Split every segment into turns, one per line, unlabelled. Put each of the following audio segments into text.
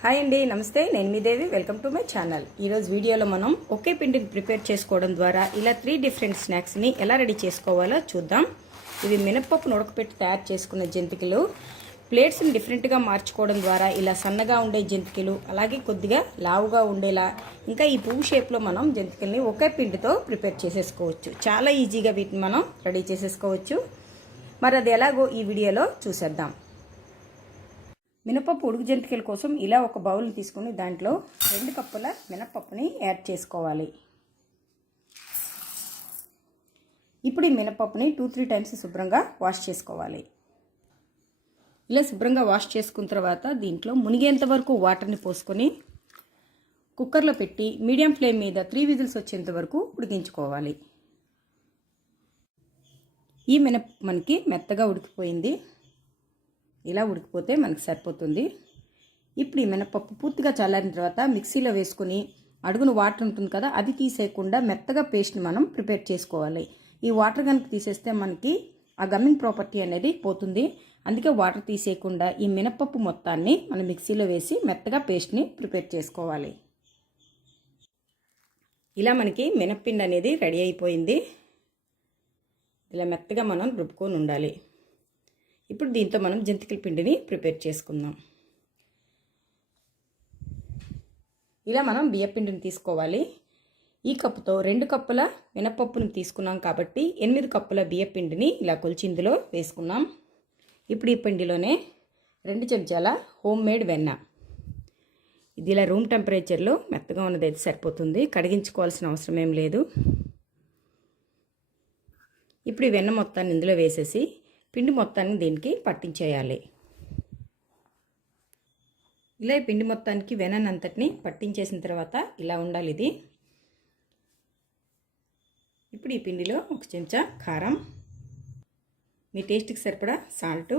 Hi అండి నమస్తే. నేను మీ Devi. Welcome to my channel ఈరోజు వీడియోలో మనం ఒకే పిండిని ప్రిపేర్ చేసుకోవడం ద్వారా ఇలా త్రీ డిఫరెంట్ స్నాక్స్ని ఎలా రెడీ చేసుకోవాలో చూద్దాం. ఇవి మినప్పప్పును ఉడకపెట్టి తయారు చేసుకున్న జంతికలు. ప్లేట్స్ని డిఫరెంట్గా మార్చుకోవడం ద్వారా ఇలా సన్నగా ఉండే జంతికలు అలాగే కొద్దిగా లావుగా ఉండేలా ఇంకా ఈ పువ్వు షేప్లో మనం జంతికల్ని ఒకే పిండితో ప్రిపేర్ చేసేసుకోవచ్చు. చాలా ఈజీగా వీటిని మనం రెడీ చేసేసుకోవచ్చు. మరి అది ఎలాగో ఈ వీడియోలో చూసేద్దాం. మినపప్పు ఉడుకు జంతికల కోసం ఇలా ఒక బౌల్ తీసుకుని దాంట్లో రెండు కప్పుల మినపప్పుని యాడ్ చేసుకోవాలి. ఇప్పుడు ఈ మినపప్పుని టూ త్రీ టైమ్స్ శుభ్రంగా వాష్ చేసుకోవాలి. ఇలా శుభ్రంగా వాష్ చేసుకున్న తర్వాత దీంట్లో మునిగేంత వరకు వాటర్ని పోసుకొని కుక్కర్లో పెట్టి మీడియం ఫ్లేమ్ మీద త్రీ విజిల్స్ వచ్చేంత వరకు ఉడికించుకోవాలి. ఈ మినప మనకి మెత్తగా ఉడికిపోయింది. ఇలా ఉడికిపోతే మనకు సరిపోతుంది. ఇప్పుడు ఈ మినపప్పు పూర్తిగా చల్లారిన తర్వాత మిక్సీలో వేసుకుని అడుగున వాటర్ ఉంటుంది కదా అది తీసేయకుండా మెత్తగా పేస్ట్ని మనం ప్రిపేర్ చేసుకోవాలి. ఈ వాటర్ కనుక తీసేస్తే మనకి ఆ గమ్మింగ్ ప్రాపర్టీ అనేది పోతుంది. అందుకే వాటర్ తీసేయకుండా ఈ మినపప్పు మొత్తాన్ని మనం మిక్సీలో వేసి మెత్తగా పేస్ట్ని ప్రిపేర్ చేసుకోవాలి. ఇలా మనకి మినప్పిండి అనేది రెడీ అయిపోయింది. ఇలా మెత్తగా మనం రుబ్బుకొని ఉండాలి. ఇప్పుడు దీంతో మనం జంతికల పిండిని ప్రిపేర్ చేసుకుందాం. ఇలా మనం బియ్యపిండిని తీసుకోవాలి. ఈ కప్పుతో రెండు కప్పుల మినపప్పును తీసుకున్నాం కాబట్టి ఎనిమిది కప్పుల బియ్యపిండిని ఇలా కొలిచి ఇందులో వేసుకున్నాం. ఇప్పుడు ఈ పిండిలోనే రెండు చెంచాల హోమ్ మేడ్ వెన్న. ఇది ఇలా రూమ్ టెంపరేచర్లో మెత్తగా ఉన్నది అయితే సరిపోతుంది. కడిగించుకోవాల్సిన అవసరం ఏం లేదు. ఇప్పుడు ఈ వెన్న మొత్తాన్ని ఇందులో వేసేసి పిండి మొత్తాన్ని దీనికి పట్టించేయాలి. ఇలా ఈ పిండి మొత్తానికి వెనన్ అంతటిని పట్టించేసిన తర్వాత ఇలా ఉండాలి ఇది. ఇప్పుడు ఈ పిండిలో ఒక చెంచా కారం మీ టేస్ట్కి సరిపడా సాల్టు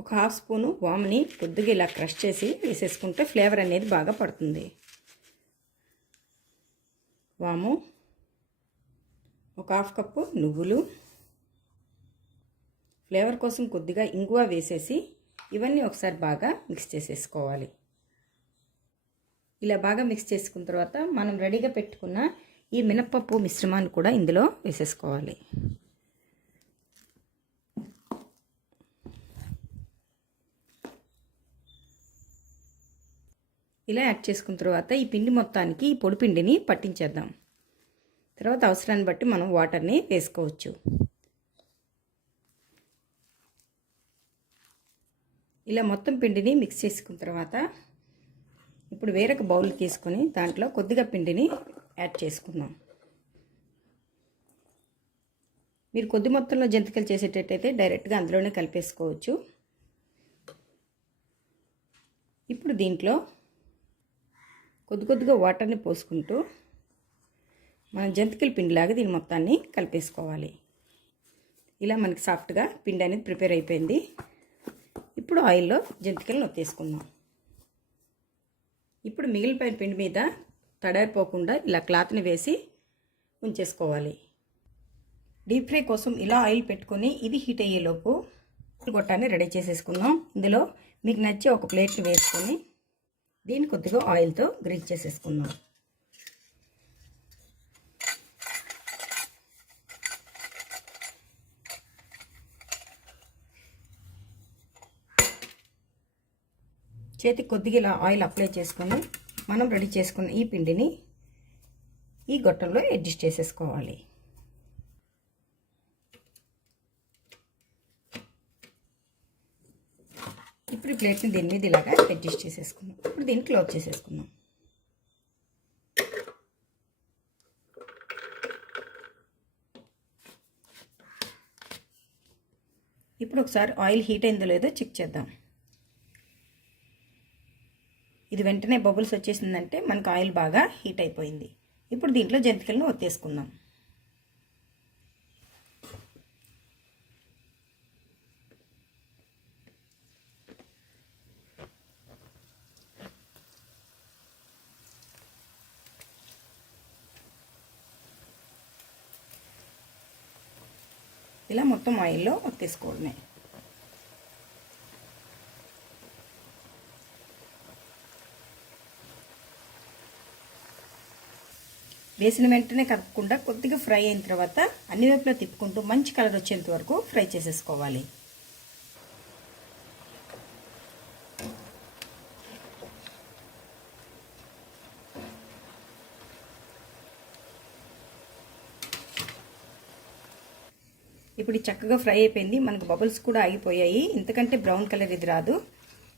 ఒక హాఫ్ స్పూను వామ్ని కొద్దిగా ఇలా క్రష్ చేసి వేసేసుకుంటే ఫ్లేవర్ అనేది బాగా పడుతుంది. వాము ఒక హాఫ్ కప్పు నువ్వులు ఫ్లేవర్ కోసం కొద్దిగా ఇంగువ వేసేసి ఇవన్నీ ఒకసారి బాగా మిక్స్ చేసేసుకోవాలి. ఇలా బాగా మిక్స్ చేసుకున్న తర్వాత మనం రెడీగా పెట్టుకున్న ఈ మినప్పప్పు మిశ్రమాన్ని కూడా ఇందులో వేసేసుకోవాలి. ఇలా యాడ్ చేసుకున్న తర్వాత ఈ పిండి మొత్తానికి ఈ పొడి పిండిని పట్టించేద్దాం. తర్వాత అవసరాన్ని బట్టి మనం వాటర్ని వేసుకోవచ్చు. ఇలా మొత్తం పిండిని మిక్స్ చేసుకున్న తర్వాత ఇప్పుడు వేరొక బౌల్ తీసుకొని దాంట్లో కొద్దిగా పిండిని యాడ్ చేసుకుందాం. మీరు కొద్ది మొత్తంలో జంతికలు చేసేటట్టయితే డైరెక్ట్గా అందులోనే కలిపేసుకోవచ్చు. ఇప్పుడు దీంట్లో కొద్ది కొద్దిగా వాటర్ని పోసుకుంటూ మనం జంతికల పిండిలాగా దీని మొత్తాన్ని కలిపేసుకోవాలి. ఇలా మనకి సాఫ్ట్గా పిండి అనేది ప్రిపేర్ అయిపోయింది. ఇప్పుడు ఆయిల్లో జంతికలను ఒత్తేసుకుందాం. ఇప్పుడు మిగిలిపోయిన పిండి మీద తడారిపోకుండా ఇలా క్లాత్ని వేసి ఉంచేసుకోవాలి. డీప్ ఫ్రై కోసం ఇలా ఆయిల్ పెట్టుకొని ఇది హీట్ అయ్యేలోపు గొట్టాన్ని రెడీ చేసేసుకుందాం. ఇందులో మీకు నచ్చే ఒక ప్లేట్ని వేసుకొని దీన్ని కొద్దిగా ఆయిల్తో గ్రీజ్ చేసేసుకుందాం. చేతికి కొద్దిగా ఇలా ఆయిల్ అప్లై చేసుకొని మనం రెడీ చేసుకున్న ఈ పిండిని ఈ గొట్టంలో అడ్జస్ట్ చేసేసుకోవాలి. ఇప్పుడు ఈ ప్లేట్ని దీని మీద ఇలాగా అడ్జస్ట్ చేసేసుకుందాం. ఇప్పుడు దీన్ని క్లోజ్ చేసేసుకుందాం. ఇప్పుడు ఒకసారి ఆయిల్ హీట్ అయిందో లేదో చెక్ చేద్దాం. ఇది వెంటనే బబుల్స్ వచ్చేసిందంటే మనకు ఆయిల్ బాగా హీట్ అయిపోయింది. ఇప్పుడు దీంట్లో జంతికలను ఒత్తేసుకుందాం. ఇలా మొత్తం ఆయిల్లో ఒత్తేసుకోవడమే. వేసిన వెంటనే కలపకుండా కొద్దిగా ఫ్రై అయిన తర్వాత అన్ని వైపులా తిప్పుకుంటూ మంచి కలర్ వచ్చేంత వరకు ఫ్రై చేసేసుకోవాలి. ఇప్పుడు చక్కగా ఫ్రై అయిపోయింది. మనకు బబుల్స్ కూడా ఆగిపోయాయి. ఇంతకంటే బ్రౌన్ కలర్ ఇది రాదు.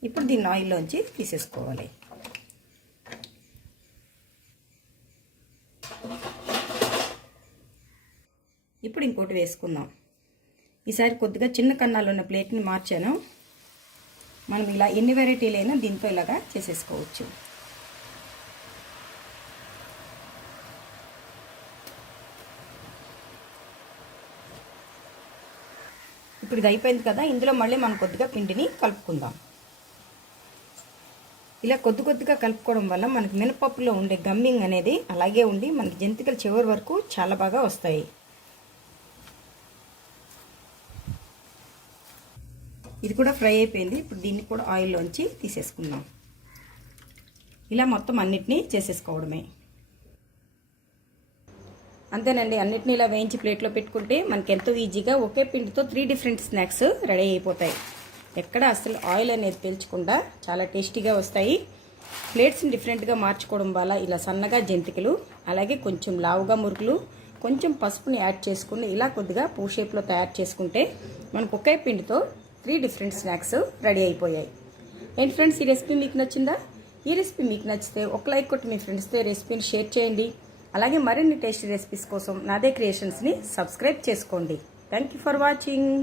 ఇప్పుడు దీన్ని ఆయిల్లోంచి తీసేసుకోవాలి. ఇప్పుడు ఇంకోటి వేసుకుందాం. ఈసారి కొద్దిగా చిన్న కన్నాలు ఉన్న ప్లేట్ని మార్చాను. మనం ఇలా ఎన్ని వెరైటీలైనా దీంతో ఇలాగా చేసేసుకోవచ్చు. ఇప్పుడు ఇది అయిపోయింది కదా ఇందులో మళ్ళీ మనం కొద్దిగా పిండిని కలుపుకుందాం. ఇలా కొద్ది కొద్దిగా కలుపుకోవడం వల్ల మనకి మినపప్పులో ఉండే గమ్మింగ్ అనేది అలాగే ఉండి మనకి జంతికలు చివరి వరకు చాలా బాగా వస్తాయి. ఇది కూడా ఫ్రై అయిపోయింది. ఇప్పుడు దీన్ని కూడా ఆయిల్లోంచి తీసేసుకుందాం. ఇలా మొత్తం అన్నిటినీ చేసేసుకోవడమే. అంతేనండి అన్నిటిని ఇలా వేయించి ప్లేట్లో పెట్టుకుంటే మనకి ఎంతో ఈజీగా ఒకే పిండితో త్రీ డిఫరెంట్ స్నాక్స్ రెడీ అయిపోతాయి. ఎక్కడ అసలు ఆయిల్ అనేది పీల్చకుండా చాలా టేస్టీగా వస్తాయి. ప్లేట్స్ని డిఫరెంట్గా మార్చుకోవడం వల్ల ఇలా సన్నగా జంతికలు అలాగే కొంచెం లావుగా మురుకులు కొంచెం పసుపుని యాడ్ చేసుకుని ఇలా కొద్దిగా పూ షేప్లో తయారు చేసుకుంటే మనకు ఒకే పిండితో త్రీ డిఫరెంట్ స్నాక్స్ రెడీ అయిపోయాయి. ఏంటి ఫ్రెండ్స్ ఈ రెసిపీ మీకు నచ్చిందా? ఈ రెసిపీ మీకు నచ్చితే ఒక లైక్ కొట్టి మీ ఫ్రెండ్స్తో రెసిపీని షేర్ చేయండి. అలాగే మరిన్ని టేస్టీ రెసిపీస్ కోసం నాదే క్రియేషన్స్ని సబ్స్క్రైబ్ చేసుకోండి. Thank you for watching.